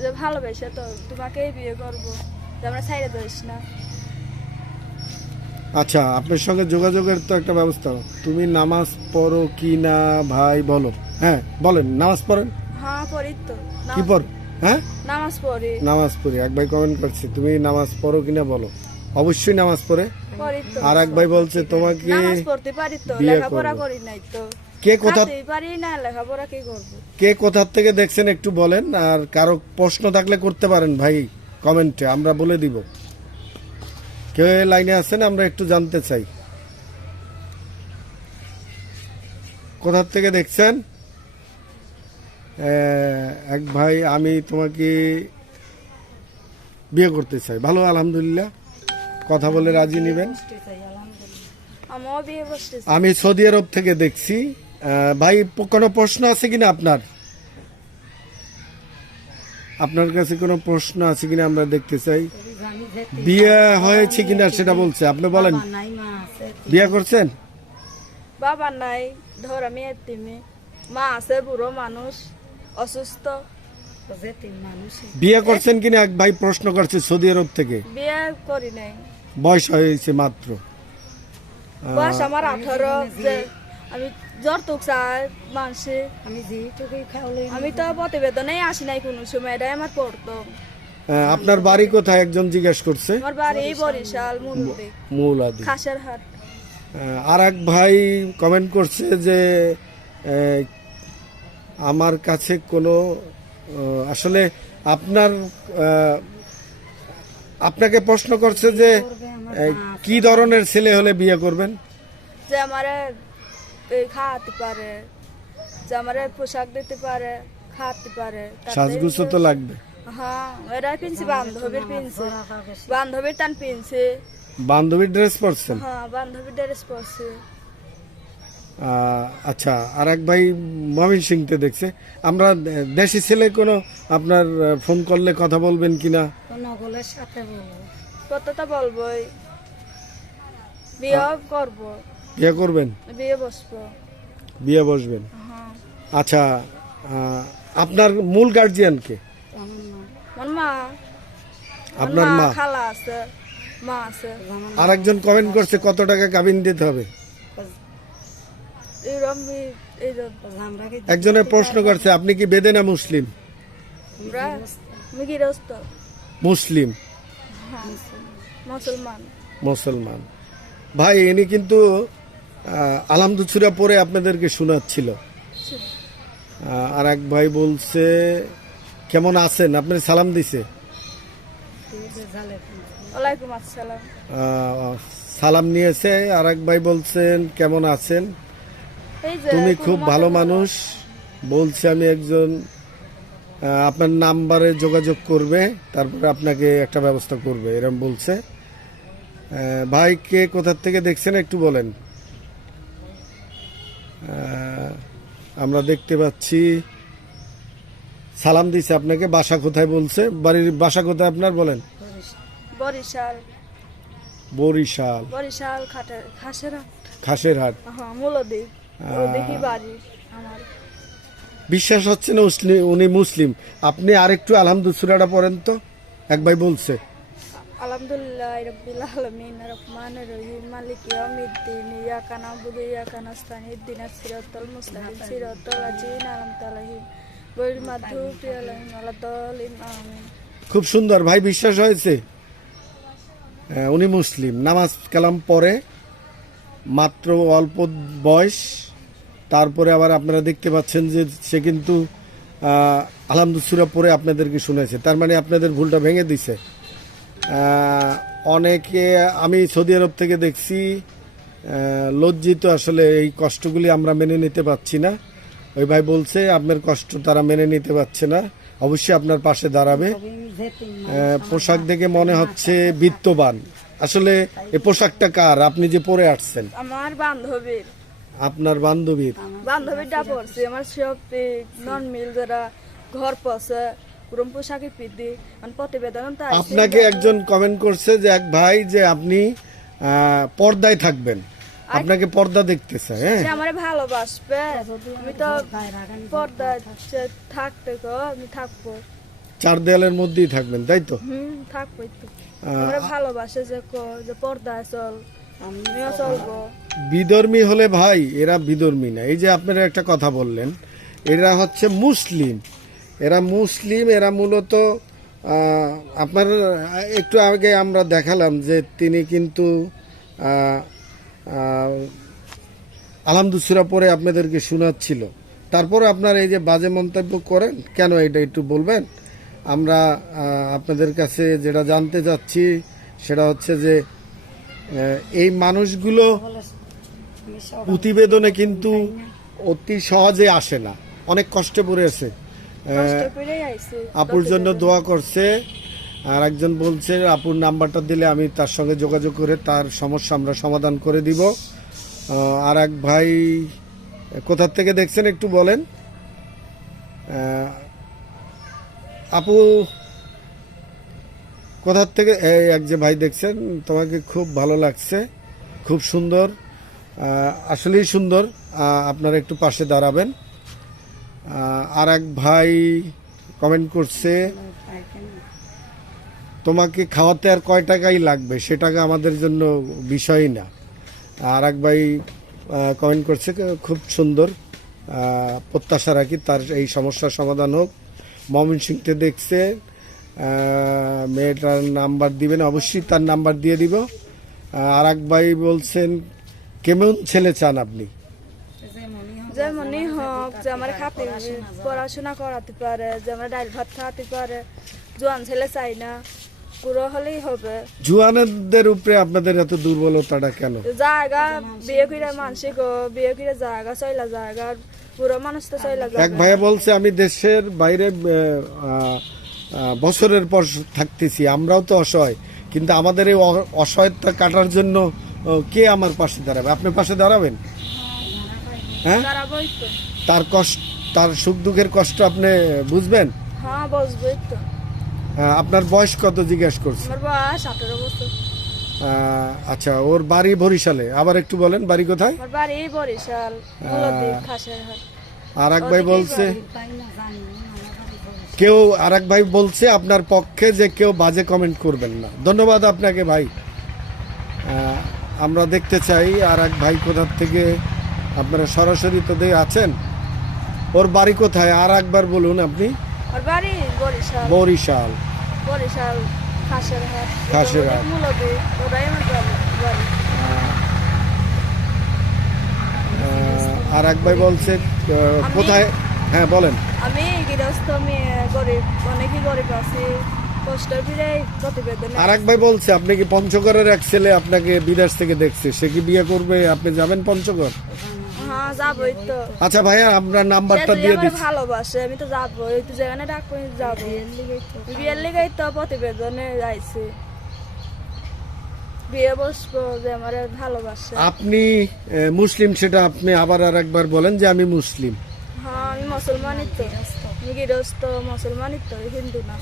যে ভালোবেসে তো তোমাকেই বিয়ে করব আমরা ছাইড়ে দিস না। আচ্ছা আপনার সঙ্গে যোগাযোগের তো একটা ব্যবস্থা। তুমি নামাজ পড়ো কি না ভাই বলো। হ্যাঁ বলেন নামাজ পড়েন? হ্যাঁ পড়ি তো। কি পড় হ্যাঁ? নামাজ পড়ি। নামাজ পড়ি। এক ভাই কমেন্ট করছে তুমি নামাজ পড়ো কিনা বলো। অবশ্যই নামাজ পড়ে। আর এক ভাই বলছে তোমাকে নামাজ পড়তে পারি তো লেখাপড়া করি নাই তো। কে কোথা পারি না লেখাপড়া কি করব? কে কোথার থেকে দেখছেন একটু বলেন আর কারও প্রশ্ন থাকলে করতে পারেন ভাই কমেন্টে আমরা বলে দিব। এই লাইনে আছেন আমরা একটু জানতে চাই। কোথার থেকে দেখছেন? এক ভাই আমি তোমাকে বিয়ে করতে চাই। ভালো আলহামদুলিল্লাহ। কথা বলে রাজি নেবেন। আমি সৌদি আরব থেকে দেখছি। ভাই কোনো প্রশ্ন আছে কিনা আপনার? আপনার কাছে কোনো প্রশ্ন আছে কিনা আমরা দেখতে চাই। বিয়ে হয়েছে কিনা সেটা বলছে আপনি বলেন। বিয়ে করছেন? বাবা নাই ধর আমি এতিমি। মা আছে বুড়ো মানুষ অসুস্থ। বিয়ে করছেন কিনা? এক ভাই প্রশ্ন করছে সৌদি আরব থেকে। বিয়ে করি নাই। বয়স হয়েছে মাত্র। বয়স আমার আঠারো যে আমি জ্বর তুক চাই মানসি। আমি তো প্রতিবেদনে আসি নাই কোনো সময় এটাই আমার পড়তো আপনার বাড়ি কোথায় একজন জিজ্ঞেস করছে? আমার বাড়ি বরিশাল মৌলাদি খাসের হাট আর এক ভাই কমেন্ট করছে যে আমার কাছে কোনো আসলে আপনার আপনাকে প্রশ্ন করছে যে কি ধরনের ছেলে হলে বিয়ে করবেন? যে আমারে খাওয়াতে পারে যে আমারে পোশাক দিতে পারে খাওয়াতে পারে। সাজগুছো তো লাগবে। হ্যাঁ এরা পিনছি বান্ধবীর পিনছে। বান্ধবীর টান পিনছে। বান্ধবীর ড্রেস পরছেন? হ্যাঁ বান্ধবীর ড্রেস পরছে। আচ্ছা আর এক ভাই মমিন সিংতে দেখছে। আমরা দেশি ছেলে কোনো আপনার ফোন করলে কথা বলবেন কিনা? নগলের সাথে বলব। কতটা বলবোই? বিয়ে করব। বিয়ে করবেন? বিয়ে বসবো। বিয়ে বসবেন? হ্যাঁ। আচ্ছা আপনার মূল না আমার মা। আপনার মা খালা আছে মা আছে। আরেকজন কমেন্ট করছে কত টাকা কাবিন দিতে হবে? কি একজনের প্রশ্ন করছে আপনি কি বেদেনা মুসলিম? আমরা আমি গৃহস্থ মুসলিম। হ্যাঁ। মুসলমান। মুসলমান। ভাই ইনি কিন্তু আলহামদুসুরা পরে আপনাদেরকে শোনাচ্ছিল। আর এক ভাই বলছে কেমন আছেন? আপনি সালাম দিছে? সালাম নিয়েছে। আর এক ভাই বলছেন কেমন আছেন? তুমি খুব ভালো মানুষ। বলছে আমি একজন আপনার নাম্বারে যোগাযোগ করবে তারপরে আপনাকে একটা ব্যবস্থা করবে। এরকম বলছে। আহ, ভাই কে কোথার থেকে দেখছেন একটু বলেন। আমরা দেখতে পাচ্ছি। সালাম দিছে আপনাকে বাসা কোথায় বলছে? বাড়ির বাসা কোথায় আপনার বলেন? বরিশাল। বরিশাল। বরিশাল খাটের খাসের খাসের হাট হ্যাঁ বাড়ি আমার। বিশ্বাস হচ্ছে না উনি মুসলিম। আপনি আরেকটু আলহামদুসুরাটা পড়েন তো। এক ভাই বলছে। আলহামদুলিল্লাহ রব্বিল আলামিন রহমানির রহিম মালিক ইহদিনাস সিরাতাল মুস্তাকিম সিরাতাল আলাইহিম গায়রিল মাগদুবি আলাইহিম ওয়ালাদ-দাল্লিন আমিন। খুব সুন্দর ভাই বিশ্বাস হয়েছে? হ্যাঁ, উনি মুসলিম। নামাজ কালাম পরে মাত্র অল্প বয়স তারপরে আবার আপনারা দেখতে পাচ্ছেন যে সে কিন্তু আলহামদুসুরা পরে আপনাদেরকে শুনেছে তার মানে আপনাদের ভুলটা ভেঙে দিছে। অনেকে আমি সৌদি আরব থেকে দেখছি লজ্জিত আসলে এই কষ্টগুলি আমরা মেনে নিতে পারছি না। ওই ভাই বলছে আপনার কষ্ট তারা মেনে নিতে পারছে না। অবশ্যই আপনার পাশে দাঁড়াবে। পোশাক দেখে মনে হচ্ছে বিত্তবান। আসলে এ পোশাকটা কার? আপনি যে পরে আসছেন। আমার বান্ধবীর। আপনার বান্ধবীর। বান্ধবীটা পড়ছে আমার সব নন মিল যারা ঘর পছে মানে আপনাকে একজন কমেন্ট করছে যে এক ভাই যে আপনি পর্দায় থাকবেন। আপনাকে পর্দা দেখতে চায় হ্যাঁ? আমারে ভালোবাসবে। আমি তো পর্দা থাকতে গো আমি থাকব। চার দেয়ালের মধ্যেই থাকবেন তাই তো? হুম থাকবোই তো আমরা ভালোবাসে যে ক যে পর্দা চল আমি আমিও চলবো। বিধর্মী হলে ভাই এরা বিধর্মী না। এই যে আপনারা একটা কথা বললেন এরা হচ্ছে মুসলিম। এরা মুসলিম, এরা মূলত আপনার, একটু আগে আমরা দেখালাম যে তিনি কিন্তু আলহামদুসুরা পরে আপনাদেরকে শোনাচ্ছিল। তারপরে আপনার এই যে বাজে মন্তব্য করেন, কেন এটা একটু বলবেন? আমরা আপনাদের কাছে যেটা জানতে চাচ্ছি, সেটা হচ্ছে যে এই মানুষগুলো প্রতিবেদনে কিন্তু অতি সহজে আসে না। অনেক কষ্টে পড়েছে আপুর জন্য দোয়া করছে। আর একজন বলছে আপুর নাম্বারটা দিলে আমি তার সঙ্গে যোগাযোগ করে তার সমস্যা আমরা সমাধান করে দিব। আর এক ভাই কোথার থেকে দেখছেন একটু বলেন? আপু কোথার থেকে এই এক যে ভাই দেখছেন তোমাকে খুব ভালো লাগছে খুব সুন্দর। আসলেই সুন্দর। আপনারা একটু পাশে দাঁড়াবেন। আর এক ভাই কমেন্ট করছে, তোমাকে খাওয়াতে আর কয় টাকাই লাগবে? সে টাকা আমাদের জন্য বিষয় না। আর এক ভাই কমেন্ট করছে, খুব সুন্দর প্রত্যাশা রাখি তার এই সমস্যার সমাধান হোক। মমিন সিংতে দেখছে মেয়েটার নাম্বার দিবেন অবশ্যই তার নাম্বার দিয়ে দিব। আর এক ভাই বলছেন, কেমন ছেলে চান আপনি? যেমনই হোক যে আমার খাতে পড়াশোনা করাতে পারে যে আমার ডাল ভাত খাওয়াতে পারে জোয়ান ছেলে চাই না পুরো হলেই হবে। জুয়ানদের উপরে আপনাদের এত দুর্বলতাটা কেন? জায়গা বিয়ে করে মানসিক বিয়ে করে জায়গা চইলা জায়গা পুরো মানুষ তো চইলা এক ভাইয়া বলছে আমি দেশের বাইরে বছরের পর থাকতেছি আমরাও তো অসহায় কিন্তু আমাদের এই অসহায়তা কাটার জন্য কে আমার পাশে দাঁড়াবে? আপনার পাশে দাঁড়াবেন? হ্যাঁ? তারা কষ্ট তার সুখ দুঃখের কষ্ট আপনি বুঝবেন? হ্যাঁ তো। আহ, আপনার বয়স কত জিজ্ঞেস করছে? আচ্ছা ওর বাড়ি বরিশালে। আবার একটু বলেন বাড়ি কোথায়? বাড়ি বরিশাল আর এক ভাই বলছে কেউ আর এক ভাই বলছে আপনার পক্ষে যে কেউ বাজে কমেন্ট করবেন না। ধন্যবাদ আপনাকে ভাই। আমরা দেখতে চাই আর এক ভাই কোথার থেকে আপনারা সরাসরি তো দিয়ে আছেন? ওর বাড়ি কোথায়? আর একবার বলুন আপনি। বাড়ি বরিশাল। বরিশাল। আর এক ভাই বলছে কোথায়? হ্যাঁ বলেন। আমি গৃহস্থ মেয়ে গরিব। অনেকই গরিব আছি। কষ্ট আর এক ভাই বলছে আপনি কি পঞ্চগড়ের এক ছেলে আপনাকে বিদেশ থেকে দেখছে? সে কি বিয়ে করবে? আপনি যাবেন পঞ্চগড়? যাবোই তো। আচ্ছা ভাইয়া আমরা নাম্বারটা দিয়ে দিচ্ছি। ভালোবাসে আমি তো যাব এই তো যেখানে ডাকবো যাব বিয়ের লিগাই তো প্রতিবেদনে যাইছে। বিয়ে বসবো যে আমার ভালোবাসে। আপনি মুসলিম সেটা আপনি আবার আর একবার বলেন যে আমি মুসলিম। হ্যাঁ আমি মুসলমানই তো। গৃহস্থ মুসলমানই তো হিন্দু না।